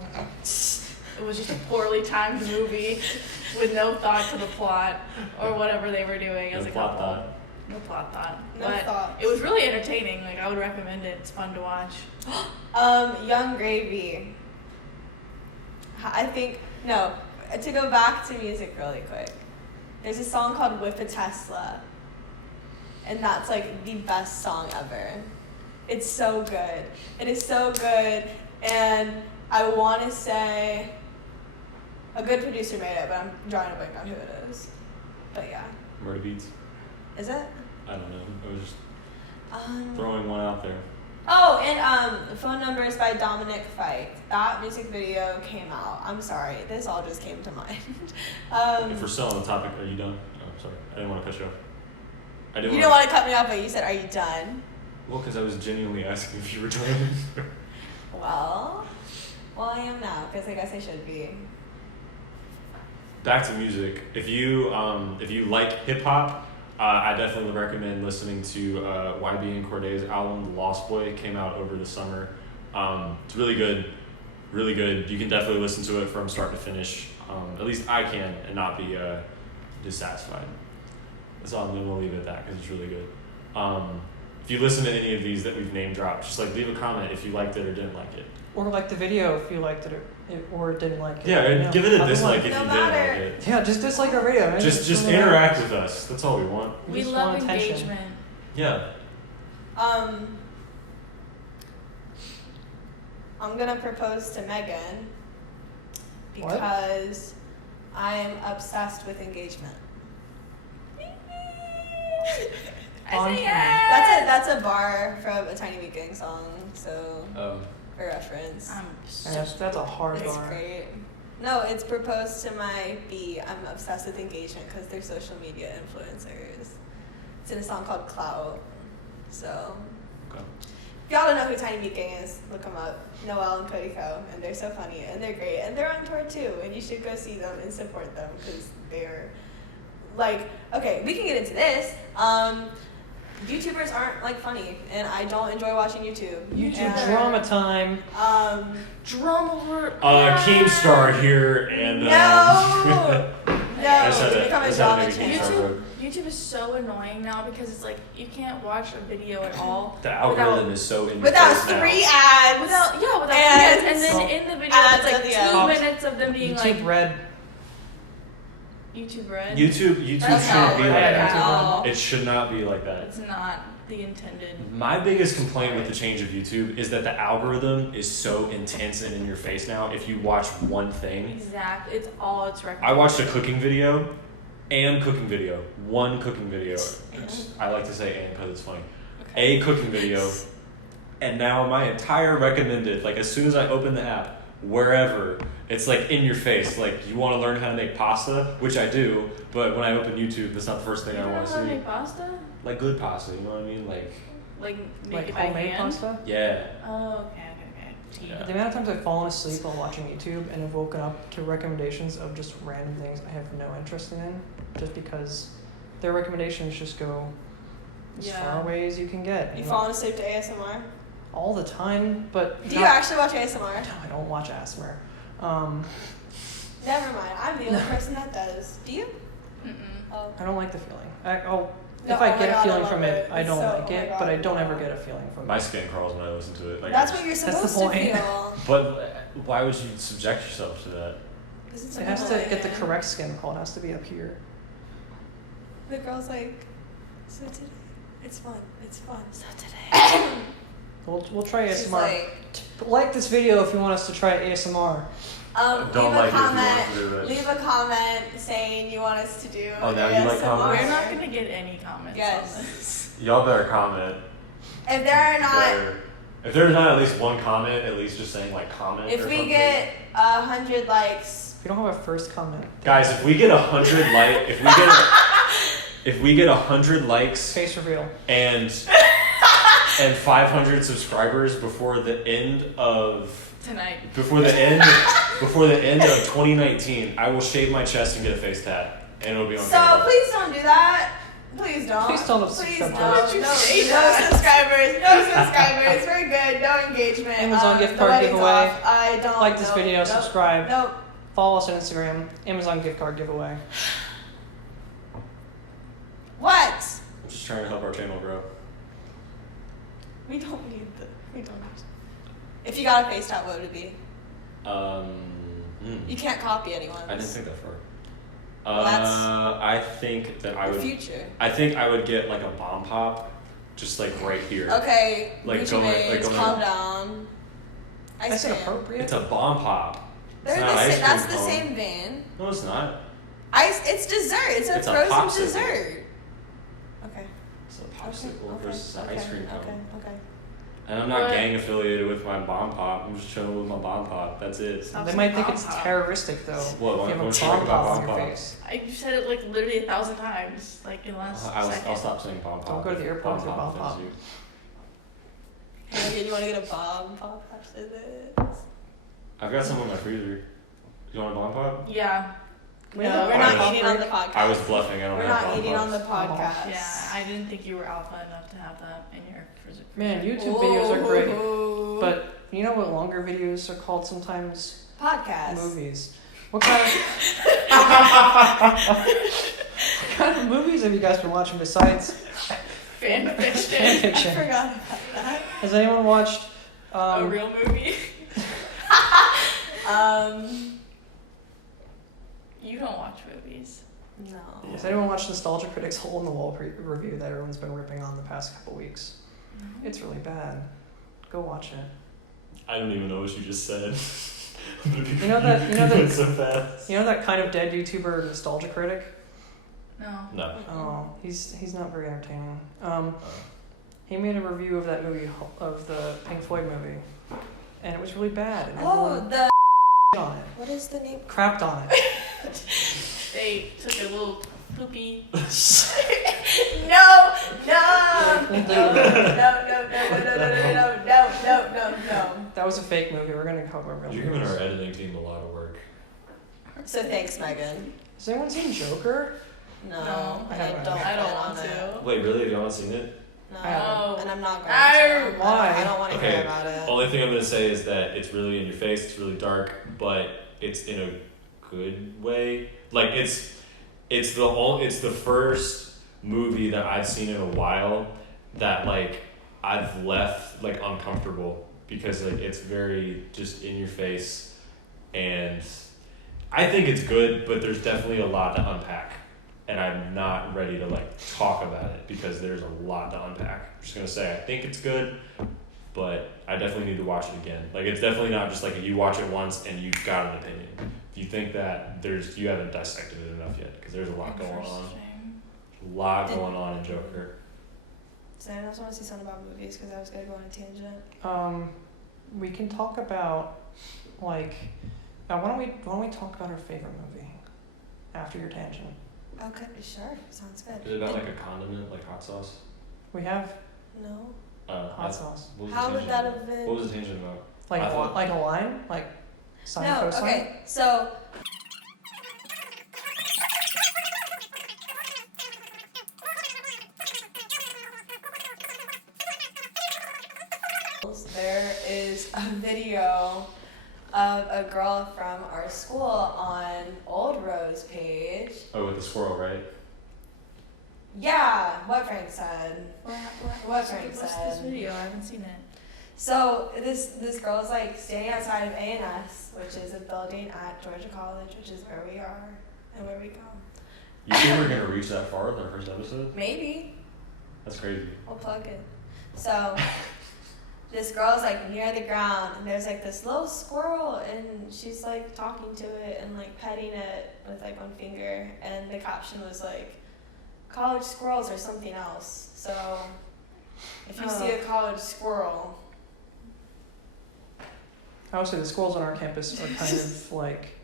It was just a poorly timed movie with no thought to the plot or whatever they were doing as No a plot couple. thought. No plot thought. No But thoughts. it was really entertaining. Like I would recommend it. It's fun to watch. Young Gravy. I think, no, to go back to music really quick. There's a song called Whip a Tesla. And that's like the best song ever. It's so good. It is so good. And I want to say a good producer made it, but I'm drawing a blank on who it is. But yeah. Murder Beats? Is it? I don't know. I was just throwing one out there. Oh, and Phone Numbers by Dominic Fike. That music video came out. I'm sorry, this all just came to mind. If we're still on the topic, are you done? Oh, sorry. I didn't want to cut you off. I didn't You didn't want to cut me off, but you said, "Are you done?" Well, because I was genuinely asking if you were done. Well, I am now because I guess I should be. Back to music. If you like hip hop, I definitely recommend listening to YB and Corday's album "The Lost Boy." It came out over the summer. It's really good, really good. You can definitely listen to it from start to finish. At least I can, and not be dissatisfied. That's all. I'm gonna leave it at that because it's really good. If you listen to any of these that we've name dropped, just like leave a comment if you liked it or didn't like it. Or like the video if you liked it or didn't like it. Yeah, You and know, give it a otherwise- dislike if No you didn't like matter. it. Yeah, just dislike our video. Man. Just don't know. interact with us. That's all we want. We just love want attention. engagement. Yeah. I'm gonna propose to Megan What? because I'm obsessed with engagement. I say On yes. That's a bar from a Tiny Meat Gang song. So Oh. for reference, I'm And that's a hard it's bar. great. No, it's proposed to my B. I'm obsessed with engagement because they're social media influencers. It's in a song called Clout. So Okay. if y'all don't know who Tiny Meat Gang is, look them up. Noelle and Cody Co. And they're so funny and they're great and they're on tour too. And you should go see them and support them because they're like, okay, we can get into this. YouTubers aren't like funny, and I don't enjoy watching YouTube. YouTube And, drama time. drama work. Keemstar here, and No, I just had it's to- become I a just had to drama make a Keemstar channel. joke. YouTube is so annoying now because it's like you can't watch a video at all The algorithm is so in your Without face now. 3 ads. without And- ads, and then in the video ads it's at like the end. 2 minutes of them being YouTube like Red. YouTube Red. YouTube That's shouldn't be not like right that. at all. It should not be like that. It's not the intended. My biggest complaint with the change of YouTube is that the algorithm is so intense and in your face now. If you watch one thing, Exact. It's all it's recommended. I watched a cooking video and cooking video. One cooking video. I like to say and because it's funny. A cooking video. And now my entire recommended, like as soon as I open the app, wherever, it's like in your face. Like you want to learn how to make pasta, which I do, but when I open YouTube, that's not the first thing You I don't want know to how to see. make pasta? Like good pasta, you know what I mean? Like, Like make Like it by homemade hand? pasta? yeah. Oh, okay. I Yeah. The amount of times I've fallen asleep while watching YouTube and have woken up to recommendations of just random things I have no interest in, just because their recommendations just go as far away as you can get. You falling asleep to ASMR? All the time, but Do you actually watch ASMR? No, I don't watch ASMR. Never mind. I'm the only person that does. Do you? Mm-mm. Oh. I don't like the feeling. No, If I oh my get God, a feeling love from it, I It's don't so- like oh my it, God, but I don't no. ever get a feeling from My it. skin crawls when I listen to it. Like, That's what you're That's the supposed to point. feel. But why would you subject yourself to that? 'Cause it's It has to get the annoying. correct skin crawl. It has to be up here. The girl's like, so today, it's fun. It's fun. So today. We'll try She's ASMR. Like this video if you want us to try ASMR. Don't leave like a it if you want comment. to do it. Leave a comment saying you want us to do. Oh, now you like ASMR. comments? We're not gonna get any comments Yes. on this. Y'all better comment. If there are not, If there's not at least one comment, at least just saying like comment. if or we something. get 100 likes, If you don't have a first comment, Guys, if we get 100 if we get 100 likes face reveal. and 500 subscribers before the end of Tonight. before the end of 2019, I will shave my chest and get a face tat, and it'll be on so camera. please don't do that. Please don't. Please don't Please subscribe don't. to us. No, Say no that. subscribers. No subscribers. We're good. No engagement. Amazon gift the card wedding's giveaway. off. I don't Like this know. video, Nope. subscribe. Nope. Follow us on Instagram. Amazon gift card giveaway. What? I'm just trying to help our channel grow. We don't need the. We don't need. If you got a face tat, what would it be? You can't copy anyone. I didn't think that far. Well, that's I think that I the would. future. I think I would get like a bomb pop, just like right here. Okay, Like Gucci going- like Manes, going- calm down. I That's stand. inappropriate. It's a bomb pop. They're It's the not ice same. That's cream the cone. same vein. No, it's not. Ice. It's dessert. It's a It's a frozen popsicle. dessert. Okay. It's a popsicle Okay. versus an Okay. ice cream cone. Okay. Okay. And I'm not What? gang affiliated with my bomb pop. I'm just chilling with my bomb pop. That's it. Stop They saying might think bomb it's pop. terroristic though. What, If you have what a you think bomb about pop on bomb your pop? face. You said it like literally 1,000 times, like in the last I'll second. stop saying bomb pop. Don't go to the airport with your bomb offends pop. you. Okay, do you want to get a bomb pop after this? I've got some in my freezer. You want a bomb pop? Yeah. We No, have a we're bomb not pop eating on the break. podcast. I was bluffing. I don't We're have not bomb eating on the pops. podcast. Yeah, I didn't think you were alpha enough to have that in your freezer. Man, YouTube videos are great, Ooh. but you know what longer videos are called sometimes? podcast. Movies. What kind of what kind of movies have you guys been watching besides Fan fan fiction. I fiction? forgot about that. Has anyone watched? A real movie. You don't watch movies. No. Has anyone watched Nostalgia Critic's Hole in the Wall review that everyone's been ripping on the past couple weeks? It's really bad. Go watch it. I don't even know what you just said. You know that so fast. you know that kind of dead YouTuber Nostalgia Critic? No. No. Oh, he's not very entertaining. He made a review of that movie, of the Pink Floyd movie, and it was really bad. And Oh, everyone the. on it, What is the name? crapped on it. They took a little poopy. No! No! No. That was a fake movie. We're gonna cover real You're giving movies. our editing team a lot of work. So thanks, Megan. Has anyone seen Joker? No, No, I haven't. don't. I don't plan want on it. to. Wait, really? Have y'all not seen it? No, I haven't. and I'm not going Arr! to. Why? I don't want to Okay. hear about it. Only thing I'm gonna say is that it's really in your face. It's really dark, but it's in a good way. Like it's the first movie that I've seen in a while that like I've left like uncomfortable because like it's very just in your face, and I think it's good, but there's definitely a lot to unpack, and I'm not ready to like talk about it because there's a lot to unpack. I'm just gonna say I think it's good, but I definitely need to watch it again. Like it's definitely not just like you watch it once and you've got an opinion. If you think that you haven't dissected it enough yet because there's a lot going on. Interesting. A lot going on in Joker. So I also want to see something about movies because I was going to go on a tangent. We can talk about like. Why don't we talk about our favorite movie after your tangent? Okay, sure. Sounds good. Is it about like a condiment, like hot sauce? We have No. hot sauce. What was How the would tangent that about? have been? What was the tangent about? Like I thought- like a line? Like sine No, cosine? okay, so there is a video of a girl from our school on Old Rose page. Oh, with the squirrel, right? Yeah, what Frank said. What Should we Frank post said. this video? I haven't seen it. So this girl's like standing outside of A&S, which is a building at Georgia College, which is where we are and where we go. You think we're gonna reach that far in our first episode? Maybe That's crazy. we'll plug it. So this girl's like near the ground, and there's like this little squirrel, and she's like talking to it and like petting it with like one finger, and the caption was like, "College squirrels are something else." So if you see a college squirrel. I would say the squirrels on our campus are kind of like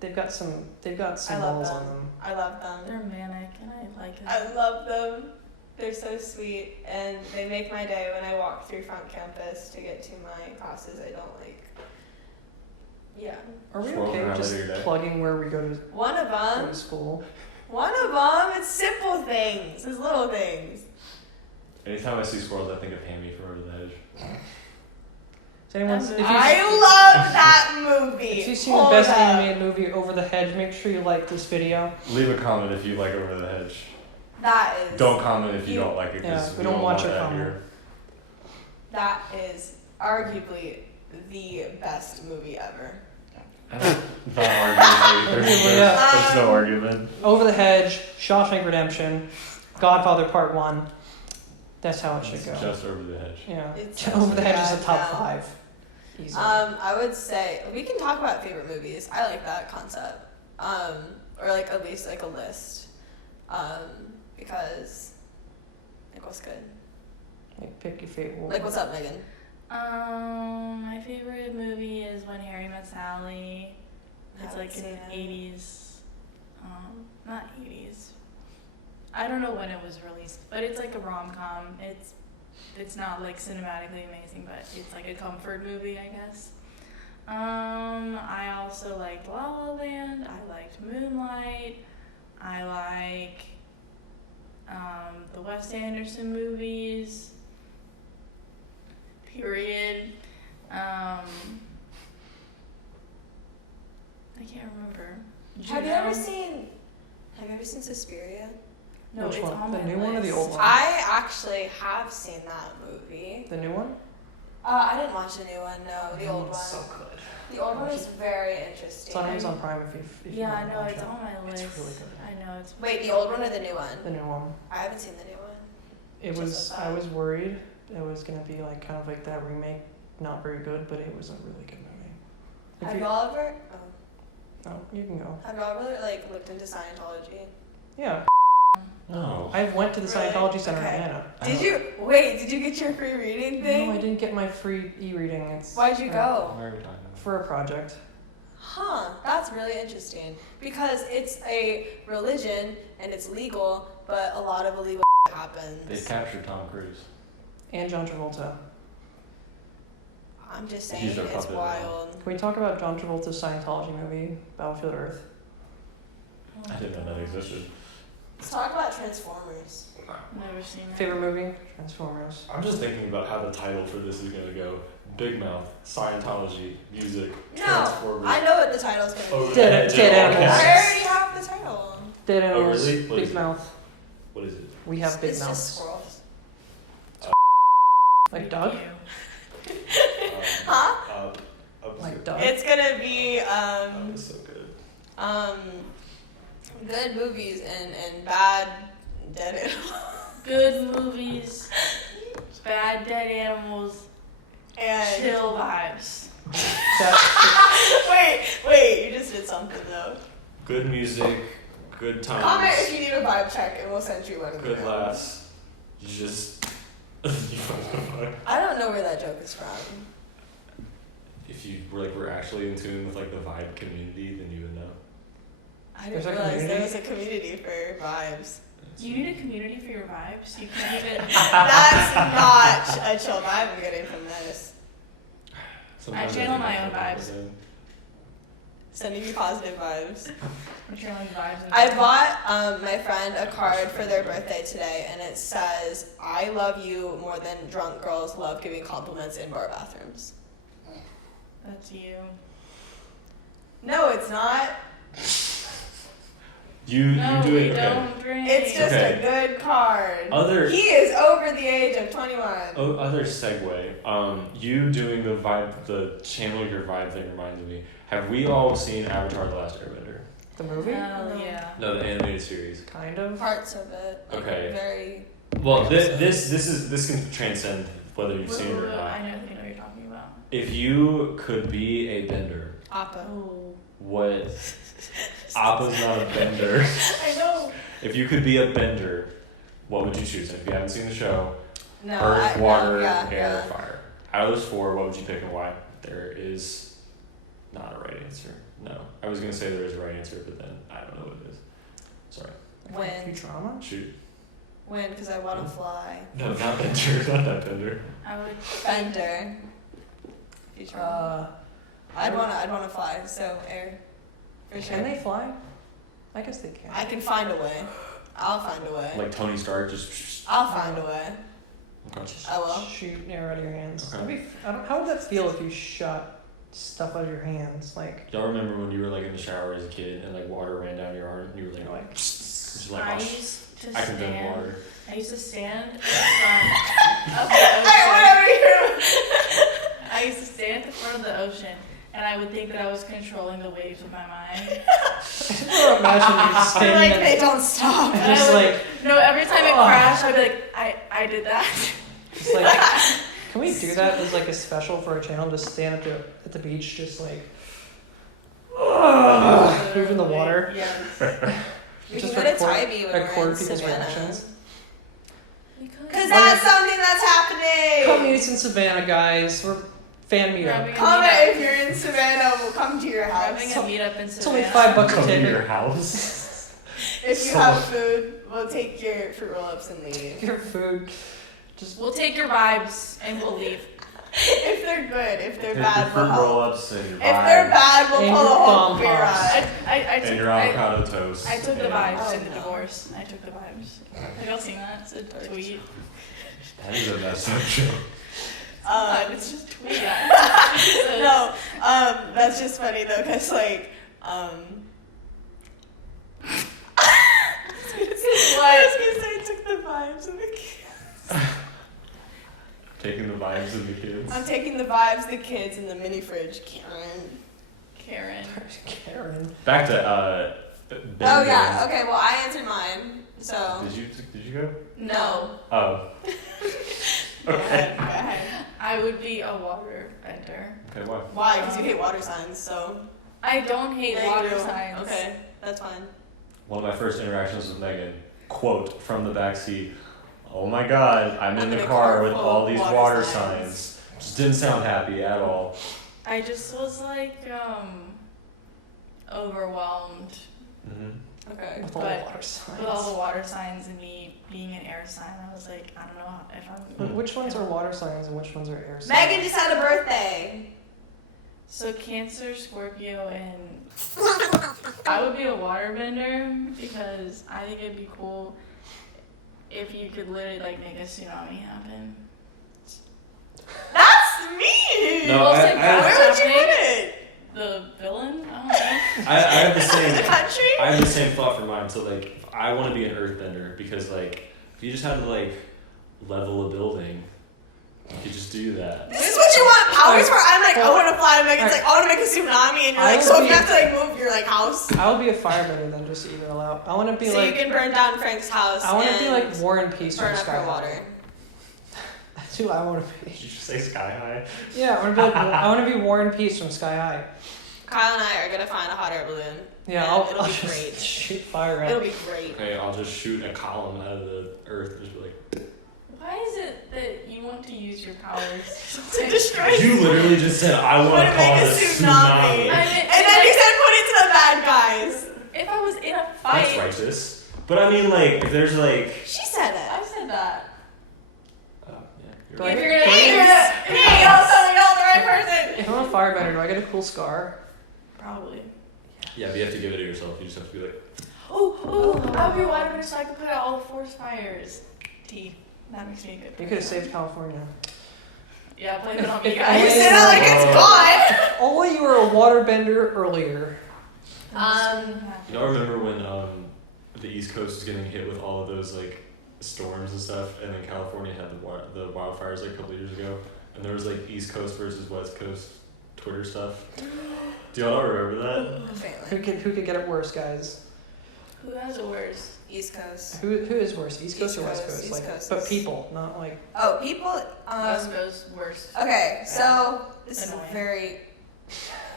they've got some I love balls them. on them. I love them. They're manic, and I like it. I love them. They're so sweet, and they make my day when I walk through front campus to get to my classes I don't like. Yeah. Are we Squirrels okay are with highlighted just today. plugging where we go to One of them. school? One of them. It's simple things. It's little things. Anytime I see squirrels, I think of Hammy from Over the Hedge. Is anyone? That's If it. you, I love that movie. if you've seen the Hold best up. animated movie, Over the Hedge, make sure you like this video. Leave a comment if you like Over the Hedge. That is. Don't comment if you You- don't like it, because Yeah, we don't want want your that comment. here. That is arguably the best movie ever. Not arguing. There's no argument. Over the Hedge, Shawshank Redemption, Godfather Part 1. That's how it should go. Just Over the Hedge. Yeah. It's Over the Hedge is bad a top now. 5. Easy. I would say we can talk about favorite movies. I like that concept. Or like at least like a list. Because like what's good? Like, pick your favorite. Like what's up, Megan? My favorite movie is When Harry Met Sally. It's Haven't like seen an it. 80s, not 80s. I don't know when it was released, but it's like a rom-com. It's not like cinematically amazing, but it's like a comfort movie, I guess. I also liked La La Land. I liked Moonlight. I like the Wes Anderson movies. Period. I can't remember. Have you ever seen Suspiria? No, Which it's one? on The my new one or the list. old one? I actually have seen that movie. The new one? I didn't watch the new one. No, the old one. It's so good. The old one is very interesting. It's on Amazon Prime if you Yeah, I want to know, watch it's it. on my list. It's really good. I know it's. Wait, the old one or the new one? The new one. I haven't seen the new one. It Just was. like I that. was worried it was gonna be like kind of like that remake, not very good, but it was a really good movie. If Have you, y'all ever? no, you can go. Have y'all ever like looked into Scientology? Yeah, No. I went to the Really? Scientology Center Okay. in Atlanta. Did you Did you get your free reading thing? No, I didn't get my free e-reading. It's Why'd you go? Why are we talking about? for a project. Huh, that's really interesting because it's a religion and it's legal, but a lot of illegal They happens. captured Tom Cruise. And John Travolta. I'm just He's saying, their it's puppet. wild. Can we talk about John Travolta's Scientology movie, Battlefield Earth? I didn't know that existed. Let's talk about Transformers. Never seen it. Favorite movie? Transformers. I'm just thinking about how the title for this is gonna go. Big Mouth, Scientology, music, No, Transformers. I know what the title's gonna Over be. the Dead- Hedge Dead and all Animals. I caps. already have the title. Dead Animals. really? What is Big it? Mouth. What is it? We have big It's just mouths. squirrels. Like Doug? You. Huh? Like Doug? It's gonna be That was so good. good movies and bad dead animals. Good movies, bad dead animals, And chill vibes. That- wait, you just did something though. Good music, good times, Comment if you need a vibe check and we'll send you one. in the good mail. laughs. Just I don't know where that joke is from. If you were actually in tune with like the vibe community, then you would know. I There's didn't a realize there community? was a community for vibes. You need a community for your vibes. You can't even. That's not a chill vibe I'm getting from this. Sometimes channel think my I'm own fucking vibes. with it. Sending you positive vibes. I'm channeling vibes. I bought my friend a card for their birthday today, and it says, "I love you more than drunk girls love giving compliments in bar bathrooms." That's you. No, it's not. You No, do we it. Okay. don't drink. It's just Okay. a good card. Other He is over the age of 21. other segue. You doing the vibe, the channel your vibe thing reminds me. Have we all seen Avatar: The Last Airbender? The movie? Hell No. yeah. No, the animated series. Kind of. Parts of it. Like, Okay. Very. Well, this can transcend whether you've seen it or not. I know what you're talking about. If you could be a bender, Appa. Oh. what? Appa's not a bender. I know. If you could be a bender, what would you choose? If you haven't seen the show, No. Earth, no, water, yeah, air, yeah. fire. Out of those four, what would you pick and why? There is not a right answer. No, I was gonna say there is a right answer, but then I don't know what it is. Sorry. Wind. Futurama? Shoot. Wind, because I want to fly. No, not bender. Not that bender. I would. Bender. I'd wanna fly. So air. For sure. Can they fly? I guess they can. I can find a way. I'll find a way. Like Tony Stark, just. I'll find a way. Okay. I will. Shoot air out of your hands. Okay. That'd be, how would that feel if you shot stuff out of your hands? Like, Y'all remember when you were like in the shower as a kid and like water ran down your arm and you were like, you're like, just like, I oh, used to I can bend stand. water. I used to stand in front of the Hey, ocean. I used to stand at the front of the ocean, and I would think that I was controlling the waves with my mind. I just imagine you I'm standing like, there they don't stop. and just like, No, every time it Oh. crashed, I'd be like, I did that. it's like, can we do that as like a special for our channel? Just stand at the beach, just like, moving the water. Yes. We Just can go to record- Tybee when we're record in people's Savannah. reactions. Because that's something that's happening. Come meet us in Savannah, guys. We're fan meetup. Grabbing a Comment meetup. if you're in Savannah. We'll come to your Having house. a meetup in It's only Savannah. $5 a Come to ticket. your house. If you have food, we'll take your fruit roll-ups and leave. Your food. Just We'll take your vibes and we'll leave. If they're good. If they're Take bad, your we'll fruit help. roll-ups and your If they're vibes bad, we'll And pull your a whole thumb beer pops. out. I took and your avocado toast. I took the and- vibes Oh, in the no. divorce. I took the vibes. Have y'all seen that? It's a tweet. That is a messed up joke. It's just a tweet. No, that's just funny though, cause like, I was gonna say I took the vibes of the kids. Taking the vibes of the kids. I'm taking the vibes, the kids, and the mini fridge. Karen. Karen. Back to Oh bending. yeah. Okay. Well, I answered mine. So Did you go? No. Oh. go Okay. ahead. Go ahead. I would be a water bender. Okay. Why? Why? Because you hate water signs. So I don't hate there you water go. signs. Okay, that's fine. One of my first interactions with Megan. Quote from the backseat. Oh my God! I'm in the car with all these water signs. Just didn't sound happy at all. I just was like overwhelmed Mm-hmm. Okay. With all But the water signs. with all the water signs and me being an air sign. I was like, I don't know if I'm. Which ones are water signs and which ones are air signs? Megan just had a birthday. So Cancer, Scorpio, and I would be a waterbender because I think it'd be cool if you could literally like make a tsunami happen. That's me. No, Well, I- since I- that's Where would you happening, put it? The villain? I don't know. I have the The same. country? I have the same thought for mine. So like, I want to be an earthbender because like, if you just had to like level a building, you could just do that. This is what you want powers for? I'm like, I want to fly. Megan's like, I want to make a tsunami, and you're I like, so would if you be- have to like move your like house, I will be a firebender then, just to even allow. I want to be so like. you can burn down Frank's house. I want to be and like War and Peace burn from up Sky her High. water. That's who I want to be. Did you just say sky high? Yeah, I want to be. Like, I want to be War and Peace from Sky High. Kyle and I are gonna find a hot air balloon. Yeah, and I'll it'll be just great. shoot fire It'll at. be great. Okay, I'll just shoot a column out of the earth and just be like. Why is it that you want to use your powers To destroy. You literally just said I want Wanna to make cause a a tsunami. tsunami. I mean, And then you said put it to the bad guys. if I was in a That's fight, righteous. But I mean, like, if there's like. She said I it. said that. Oh, yeah. Right. If you're gonna Hey, use, hey, y'all, so y'all the right person. If I'm firebender, do I get a cool scar? Probably. Yeah, but you have to give it to yourself. You just have to be like, I'll be waterbender so I can put out all the forest fires. That makes me a good. You could have saved California. Yeah, blame it on me, If guys. You said it like it's gone. Only you were a waterbender earlier. you know, remember when the East Coast was getting hit with all of those like storms and stuff, and then California had the wildfires like a couple of years ago, and there was like East Coast versus West Coast Twitter stuff. Do y'all not remember that? Who could get it worse, guys? Who has it worse? East Coast. Who is worse, East Coast East or West Coast, Coast? East Like, Coast but is- people, not like. Oh, people. West Coast worse. Okay, so this is Annoying. very.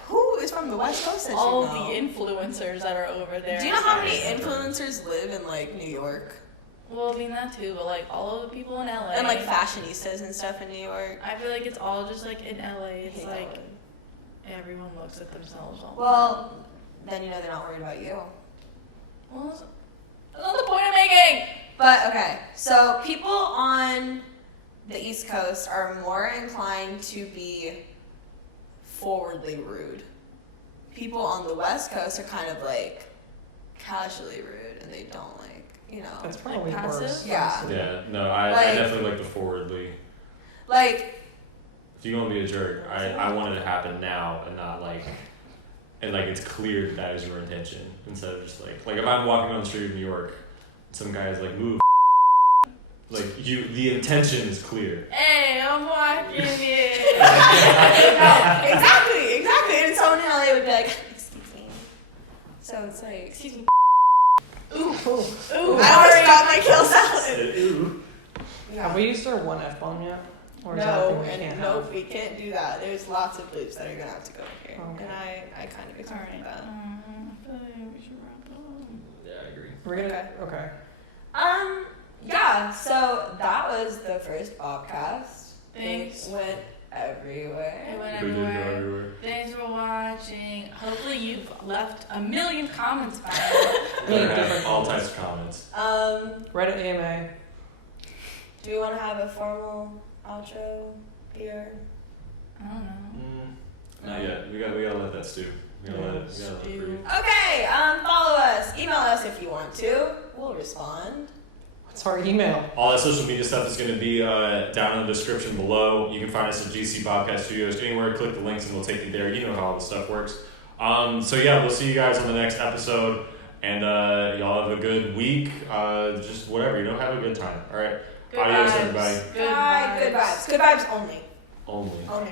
Who is from the West Coast that All you know? the influencers that are over there. Do you know how many influencers live in like New York Well, I mean that too, but like all of the people in LA. and like fashionistas and stuff in New York? I feel like it's all just like in LA. It's hate like LA. everyone looks at themselves all. Well, then you know they're not worried about you. Well, that's not the point I'm making. But okay, so people on the East Coast are more inclined to be forwardly rude. People on the West Coast are kind of like casually rude, and they don't like, you know, That's probably passive? worse. Yeah. honestly. Yeah, no, I Like- definitely like the forwardly. like If you want to be a jerk, I want it to happen now and not like, and like it's clear that that is your intention instead of just like if I'm walking down the street of New York, some guy's like move, like the intention is clear. Hey, I'm walking here. exactly, and someone in LA would be like, excuse me. So it's like, Excuse me. ooh, Ooh, I don't want to stop my kill salad. Ooh. Have we used our one F-bomb yet? Or is that a No, thing we and can't nope, have? we can't do that. There's lots of bleeps that are gonna have to go here, Okay. and I kind of expect Alright. that. I feel like we should wrap up. Yeah, I agree. We're gonna. Okay. Yeah. So that was the first Bobcast. Thanks. It went everywhere. It went We did go everywhere. everywhere. Thanks for watching. Hopefully you've left a million comments back. Better different have all comments. types of comments. Reddit AMA. Do we want to have a formal outro here? I don't know. Not yet. We gotta let that stew. We gotta let it Stew. breathe. Okay. Follow us. Email us if you want to. We'll respond. What's our email? All that social media stuff is going to be down in the description below. You can find us at GC Bobcat Studios. Anywhere, click the links and we'll take you there. You know how all this stuff works. So yeah, we'll see you guys on the next episode. And y'all have a good week. Just whatever, have a good time. All right. Good Adios, vibes. everybody. Good Bye. Good vibes. Good vibes only. Only. Only.